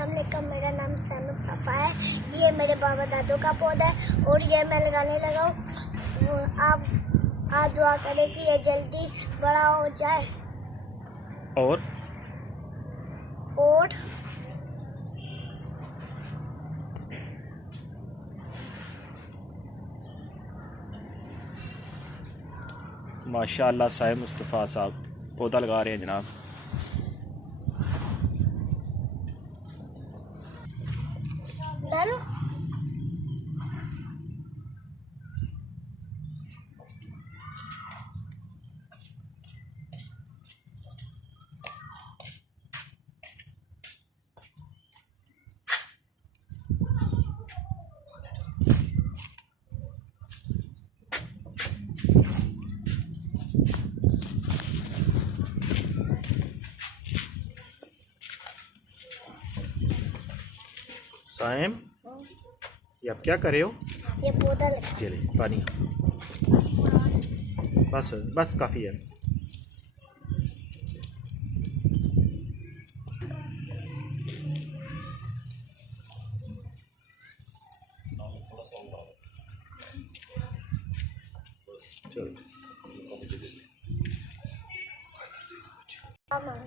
अस्सलामुअलैकुम, मेरा नाम सैम मुस्तफ़ा है। ये मेरे बाबा दादू का पौधा है और ये मैं लगाने लगा हूँ। आप दुआ करें कि ये जल्दी बड़ा हो जाए। और माशाअल्लाह साहिब मुस्तफ़ा साहब पौधा लगा रहे हैं जनाब। डालो। साइम, ये आप क्या कर रहे हो? ये पौधा लगा। ये ले पानी, बस बस काफ़ी है।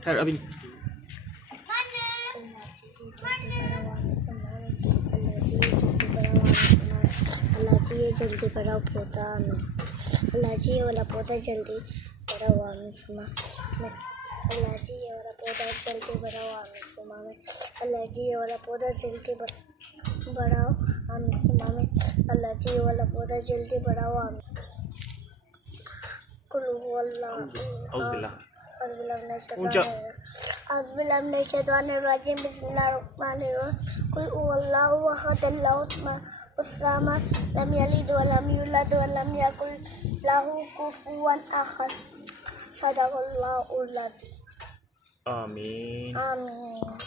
ठहर अभी। अल्लाह जी ये जल्दी बड़ा पौधा, अल्लाह जी ये वाला पौधा जल्दी बड़ा हुआ। अल्लाह जी ये वाला पौधा जल्दी बड़ा हुआ। अल्लाह जी ये वाला पौधा जल्दी बड़ा हो। अल्लाह जी ये वाला पौधा जल्दी बड़ा हुआ। कुल हुवल्लाह कुल हुवल्लाहु अहद अल्लाहु अस्समद लम यलिद व लम यूलद व लम यकुल लहू कुफुवन अहद। सदक़ल्लाहुल अज़ीम। आमीन। आमीन।